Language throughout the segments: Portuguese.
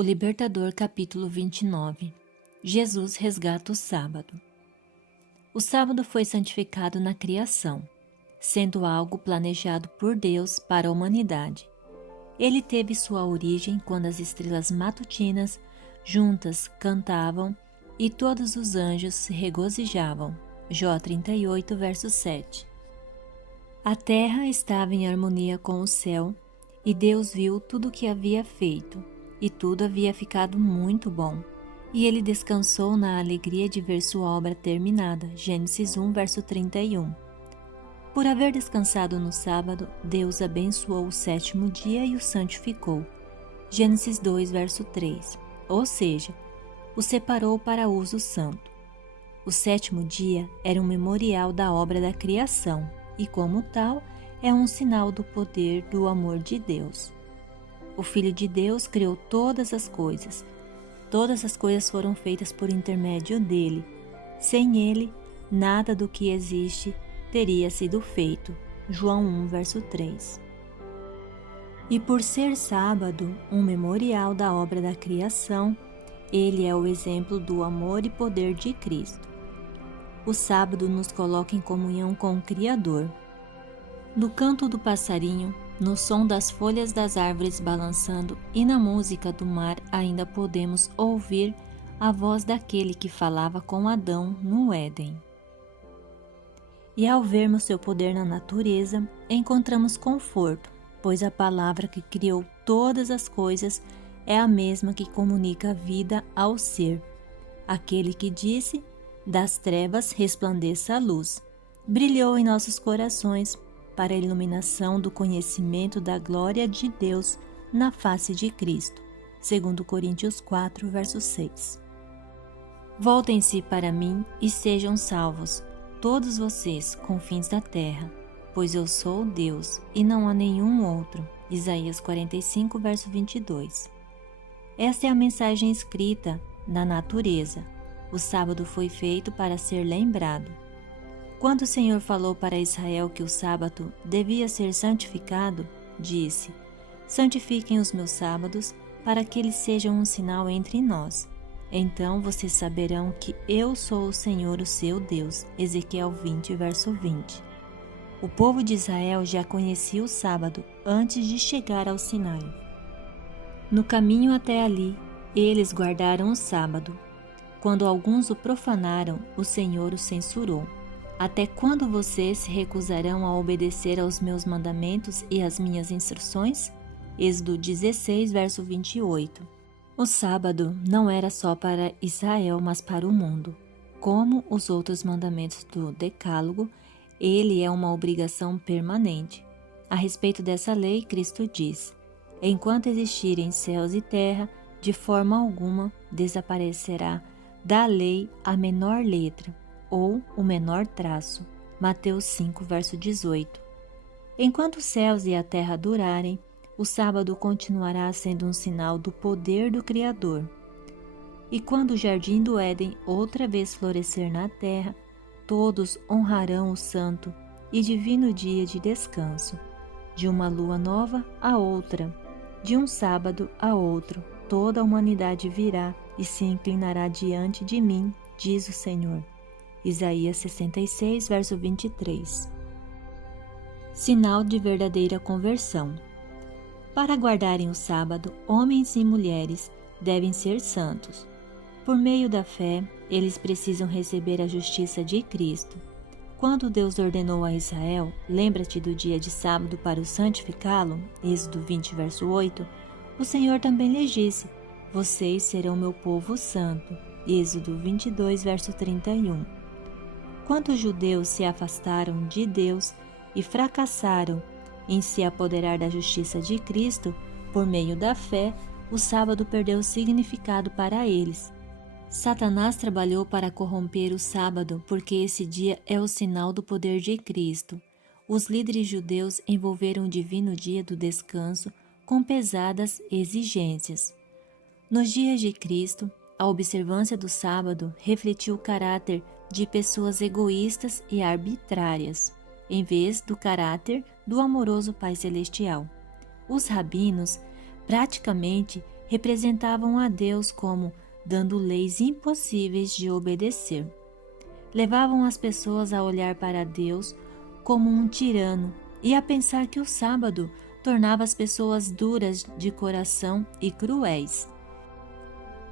O Libertador, capítulo 29. Jesus resgata o sábado. O sábado foi santificado na criação, sendo algo planejado por Deus para a humanidade. Ele teve sua origem quando as estrelas matutinas juntas cantavam e todos os anjos se regozijavam. Jó 38, verso 7. A terra estava em harmonia com o céu, e Deus viu tudo o que havia feito, e tudo havia ficado muito bom. E ele descansou na alegria de ver sua obra terminada. Gênesis 1, verso 31. Por haver descansado no sábado, Deus abençoou o sétimo dia e o santificou. Gênesis 2, verso 3. Ou seja, o separou para uso santo. O sétimo dia era um memorial da obra da criação e, como tal, é um sinal do poder do amor de Deus. O Filho de Deus criou todas as coisas. Todas as coisas foram feitas por intermédio dele. Sem ele, nada do que existe teria sido feito. João 1, verso 3. E por ser sábado, um memorial da obra da criação, ele é o exemplo do amor e poder de Cristo. O sábado nos coloca em comunhão com o Criador. No canto do passarinho, no som das folhas das árvores balançando e na música do mar ainda podemos ouvir a voz daquele que falava com Adão no Éden. E ao vermos seu poder na natureza, encontramos conforto, pois a palavra que criou todas as coisas é a mesma que comunica a vida ao ser. Aquele que disse: "Das trevas resplandeça a luz", brilhou em nossos corações para a iluminação do conhecimento da glória de Deus na face de Cristo. 2 Coríntios 4, verso 6. Voltem-se para mim e sejam salvos, todos vocês, confins da terra, pois eu sou Deus e não há nenhum outro. Isaías 45, verso 22. Esta é a mensagem escrita na natureza. O sábado foi feito para ser lembrado. Quando o Senhor falou para Israel que o sábado devia ser santificado, disse: "Santifiquem os meus sábados, para que eles sejam um sinal entre nós. Então vocês saberão que eu sou o Senhor, o seu Deus." Ezequiel 20, verso 20. O povo de Israel já conhecia o sábado antes de chegar ao Sinai. No caminho até ali, eles guardaram o sábado. Quando alguns o profanaram, o Senhor os censurou. "Até quando vocês se recusarão a obedecer aos meus mandamentos e às minhas instruções?" Êxodo 16, verso 28. O sábado não era só para Israel, mas para o mundo. Como os outros mandamentos do Decálogo, ele é uma obrigação permanente. A respeito dessa lei, Cristo diz: "Enquanto existirem céus e terra, de forma alguma desaparecerá da lei a menor letra ou o menor traço." Mateus 5, verso 18. Enquanto os céus e a terra durarem, o sábado continuará sendo um sinal do poder do Criador. E quando o jardim do Éden outra vez florescer na terra, todos honrarão o santo e divino dia de descanso. De uma lua nova a outra, de um sábado a outro, toda a humanidade virá e se inclinará diante de mim, diz o Senhor. Isaías 66, verso 23. Sinal de verdadeira conversão. Para guardarem o sábado, homens e mulheres devem ser santos. Por meio da fé, eles precisam receber a justiça de Cristo. Quando Deus ordenou a Israel: "Lembra-te do dia de sábado para o santificá-lo", Êxodo 20, verso 8, o Senhor também lhes disse: "Vocês serão meu povo santo", Êxodo 22, verso 31. Quando os judeus se afastaram de Deus e fracassaram em se apoderar da justiça de Cristo, por meio da fé, o sábado perdeu significado para eles. Satanás trabalhou para corromper o sábado, porque esse dia é o sinal do poder de Cristo. Os líderes judeus envolveram o divino dia do descanso com pesadas exigências. Nos dias de Cristo, a observância do sábado refletiu o caráter de pessoas egoístas e arbitrárias, em vez do caráter do amoroso Pai Celestial. Os rabinos praticamente representavam a Deus como dando leis impossíveis de obedecer. Levavam as pessoas a olhar para Deus como um tirano e a pensar que o sábado tornava as pessoas duras de coração e cruéis.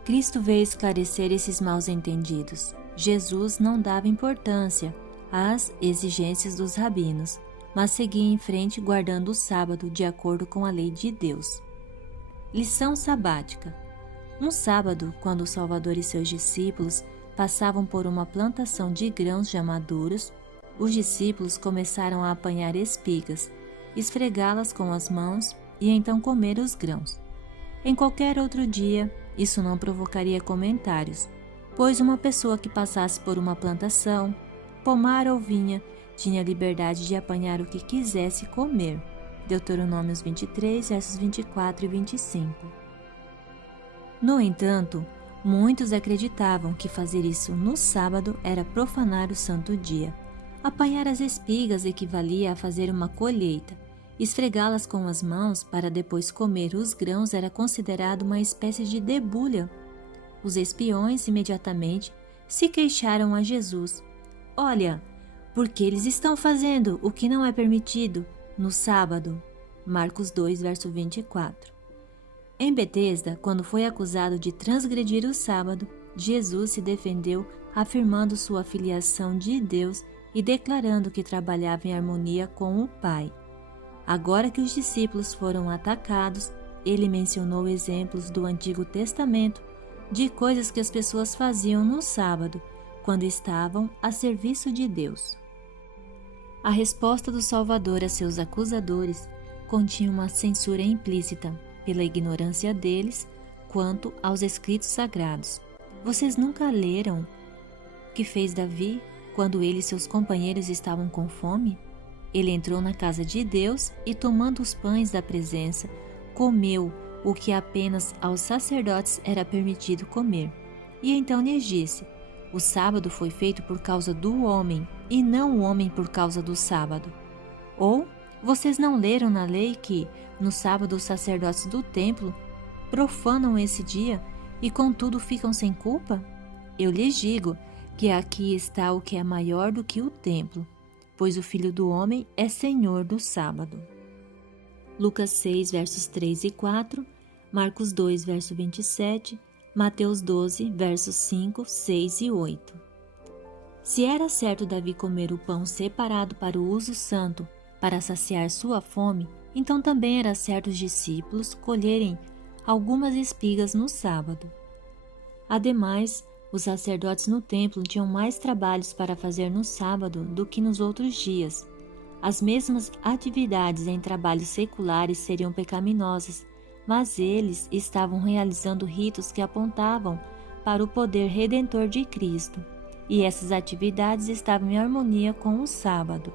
Cristo veio esclarecer esses mal-entendidos. Jesus não dava importância às exigências dos rabinos, mas seguia em frente guardando o sábado de acordo com a lei de Deus. Lição sabática. Um sábado, quando o Salvador e seus discípulos passavam por uma plantação de grãos já maduros, os discípulos começaram a apanhar espigas, esfregá-las com as mãos e então comer os grãos. Em qualquer outro dia, isso não provocaria comentários, pois uma pessoa que passasse por uma plantação, pomar ou vinha, tinha liberdade de apanhar o que quisesse comer. Deuteronômios 23, versos 24 e 25. No entanto, muitos acreditavam que fazer isso no sábado era profanar o santo dia. Apanhar as espigas equivalia a fazer uma colheita. Esfregá-las com as mãos para depois comer os grãos era considerado uma espécie de debulha. Os espiões imediatamente se queixaram a Jesus. Olha, porque eles estão fazendo o que não é permitido no sábado. Marcos 2, verso 24. Em Betesda, quando foi acusado de transgredir o sábado, Jesus se defendeu afirmando sua filiação de Deus e declarando que trabalhava em harmonia com o Pai. Agora que os discípulos foram atacados, ele mencionou exemplos do Antigo Testamento de coisas que as pessoas faziam no sábado, quando estavam a serviço de Deus. A resposta do Salvador a seus acusadores continha uma censura implícita pela ignorância deles quanto aos escritos sagrados. Vocês nunca leram o que fez Davi quando ele e seus companheiros estavam com fome? Ele entrou na casa de Deus e, tomando os pães da presença, comeu o que apenas aos sacerdotes era permitido comer. E então lhes disse: o sábado foi feito por causa do homem, e não o homem por causa do sábado. Ou, vocês não leram na lei que, no sábado, os sacerdotes do templo profanam esse dia e, contudo, ficam sem culpa? Eu lhes digo que aqui está o que é maior do que o templo, pois o Filho do Homem é Senhor do sábado. Lucas 6, versos 3 e 4, Marcos 2, verso 27, Mateus 12, versos 5, 6 e 8. Se era certo Davi comer o pão separado para o uso santo, para saciar sua fome, então também era certo os discípulos colherem algumas espigas no sábado. Ademais, os sacerdotes no templo tinham mais trabalhos para fazer no sábado do que nos outros dias. As mesmas atividades em trabalhos seculares seriam pecaminosas, mas eles estavam realizando ritos que apontavam para o poder redentor de Cristo, e essas atividades estavam em harmonia com o sábado.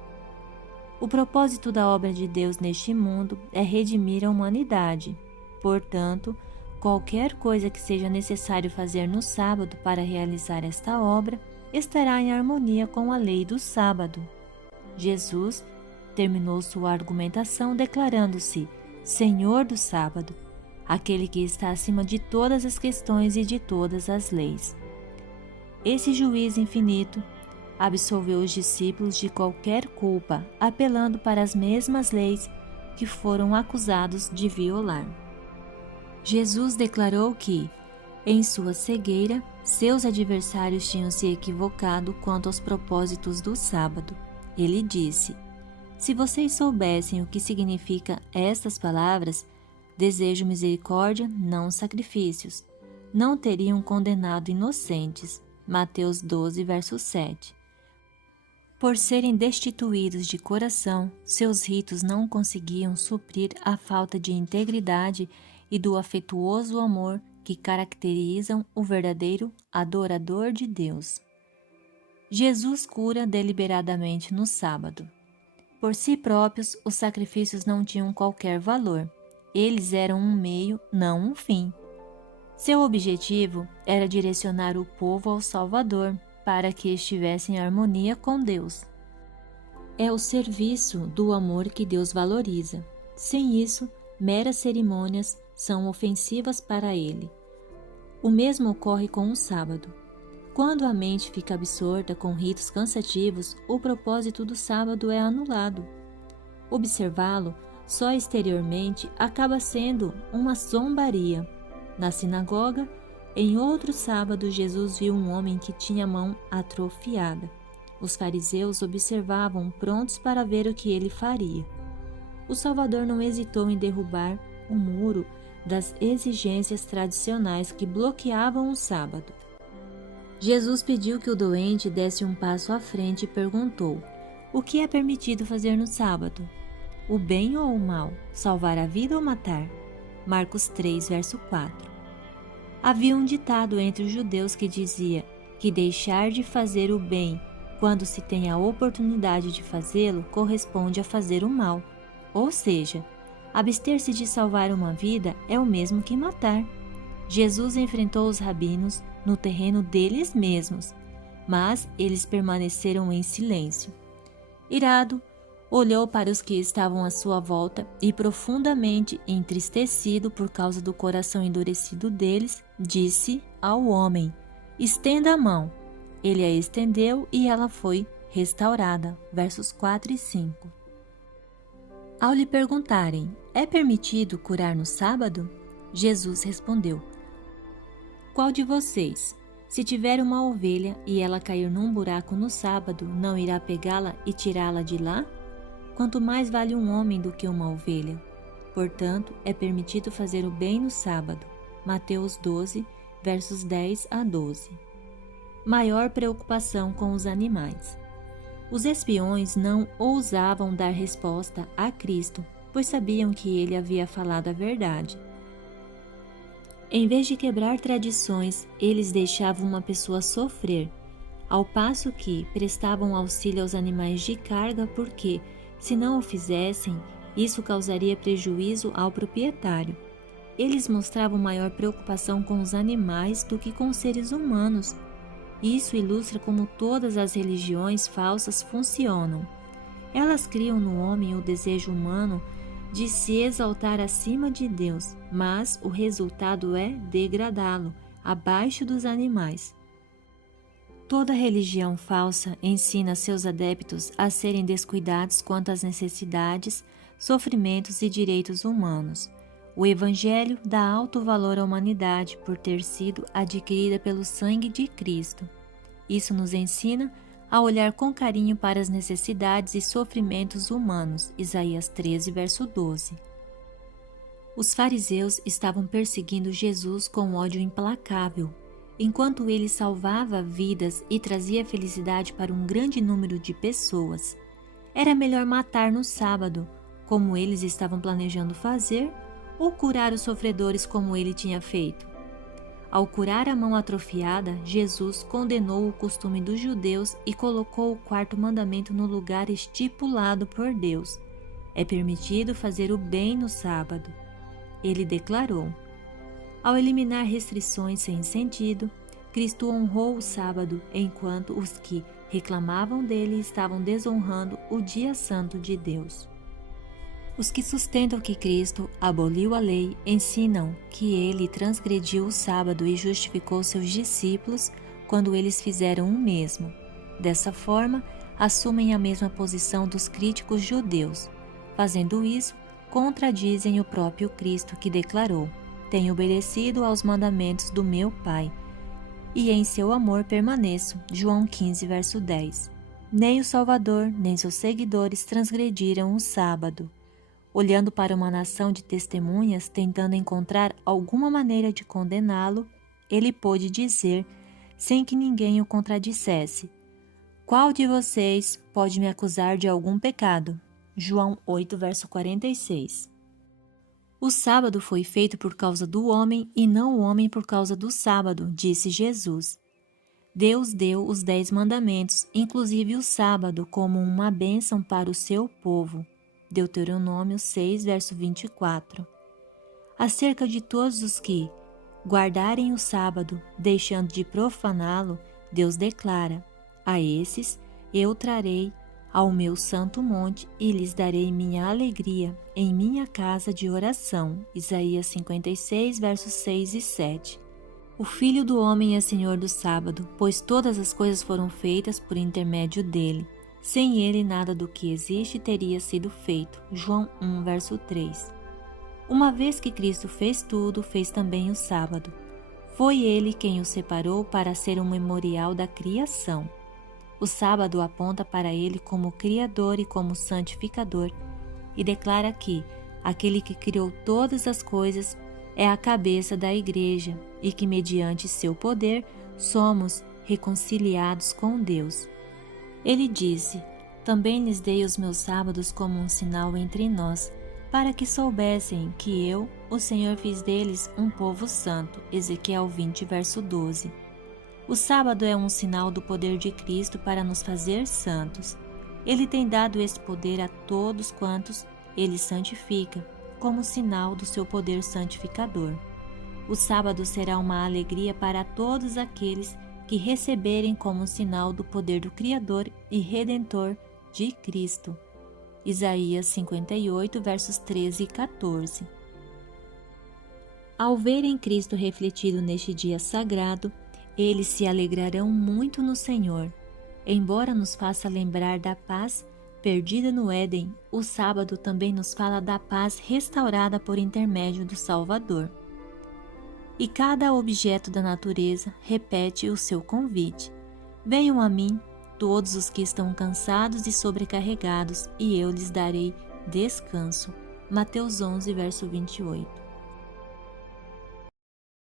O propósito da obra de Deus neste mundo é redimir a humanidade. Portanto, qualquer coisa que seja necessário fazer no sábado para realizar esta obra estará em harmonia com a lei do sábado. Jesus terminou sua argumentação declarando-se Senhor do sábado, aquele que está acima de todas as questões e de todas as leis. Esse juiz infinito absolveu os discípulos de qualquer culpa, apelando para as mesmas leis que foram acusados de violar. Jesus declarou que, em sua cegueira, seus adversários tinham se equivocado quanto aos propósitos do sábado. Ele disse: se vocês soubessem o que significa estas palavras, desejo misericórdia, não sacrifícios, não teriam condenado inocentes. Mateus 12, verso 7. Por serem destituídos de coração, seus ritos não conseguiam suprir a falta de integridade e do afetuoso amor que caracterizam o verdadeiro adorador de Deus. Jesus cura deliberadamente no sábado. Por si próprios, os sacrifícios não tinham qualquer valor. Eles eram um meio, não um fim. Seu objetivo era direcionar o povo ao Salvador, para que estivesse em harmonia com Deus. É o serviço do amor que Deus valoriza. Sem isso, meras cerimônias são ofensivas para ele. O mesmo ocorre com o sábado. Quando a mente fica absorta com ritos cansativos, o propósito do sábado é anulado. Observá-lo só exteriormente acaba sendo uma zombaria. Na sinagoga, em outro sábado, Jesus viu um homem que tinha a mão atrofiada. Os fariseus observavam, prontos para ver o que ele faria. O Salvador não hesitou em derrubar o muro das exigências tradicionais que bloqueavam o sábado. Jesus pediu que o doente desse um passo à frente e perguntou: o que é permitido fazer no sábado? O bem ou o mal? Salvar a vida ou matar? Marcos 3, verso 4. Havia um ditado entre os judeus que dizia que deixar de fazer o bem quando se tem a oportunidade de fazê-lo corresponde a fazer o mal. Ou seja, abster-se de salvar uma vida é o mesmo que matar. Jesus enfrentou os rabinos no terreno deles mesmos, mas eles permaneceram em silêncio. Irado, olhou para os que estavam à sua volta e, profundamente entristecido por causa do coração endurecido deles, disse ao homem: estenda a mão. Ele a estendeu e ela foi restaurada. Versos 4 e 5. Ao lhe perguntarem: é permitido curar no sábado? Jesus respondeu: qual de vocês, se tiver uma ovelha e ela cair num buraco no sábado, não irá pegá-la e tirá-la de lá? Quanto mais vale um homem do que uma ovelha. Portanto, é permitido fazer o bem no sábado. Mateus 12, versos 10 a 12. Maior preocupação com os animais. Os espiões não ousavam dar resposta a Cristo, pois sabiam que ele havia falado a verdade. Em vez de quebrar tradições, eles deixavam uma pessoa sofrer, ao passo que prestavam auxílio aos animais de carga porque, se não o fizessem, isso causaria prejuízo ao proprietário. Eles mostravam maior preocupação com os animais do que com os seres humanos. Isso ilustra como todas as religiões falsas funcionam. Elas criam no homem o desejo humano de se exaltar acima de Deus, mas o resultado é degradá-lo, abaixo dos animais. Toda religião falsa ensina seus adeptos a serem descuidados quanto às necessidades, sofrimentos e direitos humanos. O Evangelho dá alto valor à humanidade por ter sido adquirida pelo sangue de Cristo. Isso nos ensina a olhar com carinho para as necessidades e sofrimentos humanos. Isaías 13, verso 12. Os fariseus estavam perseguindo Jesus com ódio implacável. Enquanto ele salvava vidas e trazia felicidade para um grande número de pessoas, era melhor matar no sábado, como eles estavam planejando fazer, ou curar os sofredores como ele tinha feito. Ao curar a mão atrofiada, Jesus condenou o costume dos judeus e colocou o quarto mandamento no lugar estipulado por Deus. É permitido fazer o bem no sábado. Ele declarou. Ao eliminar restrições sem sentido, Cristo honrou o sábado, enquanto os que reclamavam dele estavam desonrando o dia santo de Deus. Os que sustentam que Cristo aboliu a lei ensinam que ele transgrediu o sábado e justificou seus discípulos quando eles fizeram o mesmo. Dessa forma, assumem a mesma posição dos críticos judeus. Fazendo isso, contradizem o próprio Cristo que declarou: tenho obedecido aos mandamentos do meu Pai, e em seu amor permaneço. João 15, verso 10. Nem o Salvador, nem seus seguidores transgrediram o sábado. Olhando para uma nação de testemunhas tentando encontrar alguma maneira de condená-lo, ele pôde dizer, sem que ninguém o contradissesse: qual de vocês pode me acusar de algum pecado? João 8, verso 46. O sábado foi feito por causa do homem e não o homem por causa do sábado, disse Jesus. Deus deu os 10 mandamentos, inclusive o sábado, como uma bênção para o seu povo. Deuteronômio 6, verso 24. Acerca de todos os que guardarem o sábado, deixando de profaná-lo, Deus declara: a esses eu trarei ao meu santo monte e lhes darei minha alegria em minha casa de oração. Isaías 56, versos 6 e 7. O Filho do Homem é Senhor do sábado, pois todas as coisas foram feitas por intermédio dele. Sem ele, nada do que existe teria sido feito. João 1, verso 3. Uma vez que Cristo fez tudo, fez também o sábado. Foi ele quem o separou para ser um memorial da criação. O sábado aponta para ele como Criador e como Santificador, e declara que aquele que criou todas as coisas é a cabeça da Igreja e que, mediante seu poder, somos reconciliados com Deus. Ele disse: também lhes dei os meus sábados como um sinal entre nós, para que soubessem que eu, o Senhor, fiz deles um povo santo. Ezequiel 20, verso 12. O sábado é um sinal do poder de Cristo para nos fazer santos. Ele tem dado esse poder a todos quantos ele santifica, como sinal do seu poder santificador. O sábado será uma alegria para todos aqueles que receberem como sinal do poder do Criador e Redentor de Cristo. Isaías 58, versos 13 e 14. Ao verem Cristo refletido neste dia sagrado, eles se alegrarão muito no Senhor. Embora nos faça lembrar da paz perdida no Éden, o sábado também nos fala da paz restaurada por intermédio do Salvador. E cada objeto da natureza repete o seu convite: venham a mim, todos os que estão cansados e sobrecarregados, e eu lhes darei descanso. Mateus 11, verso 28.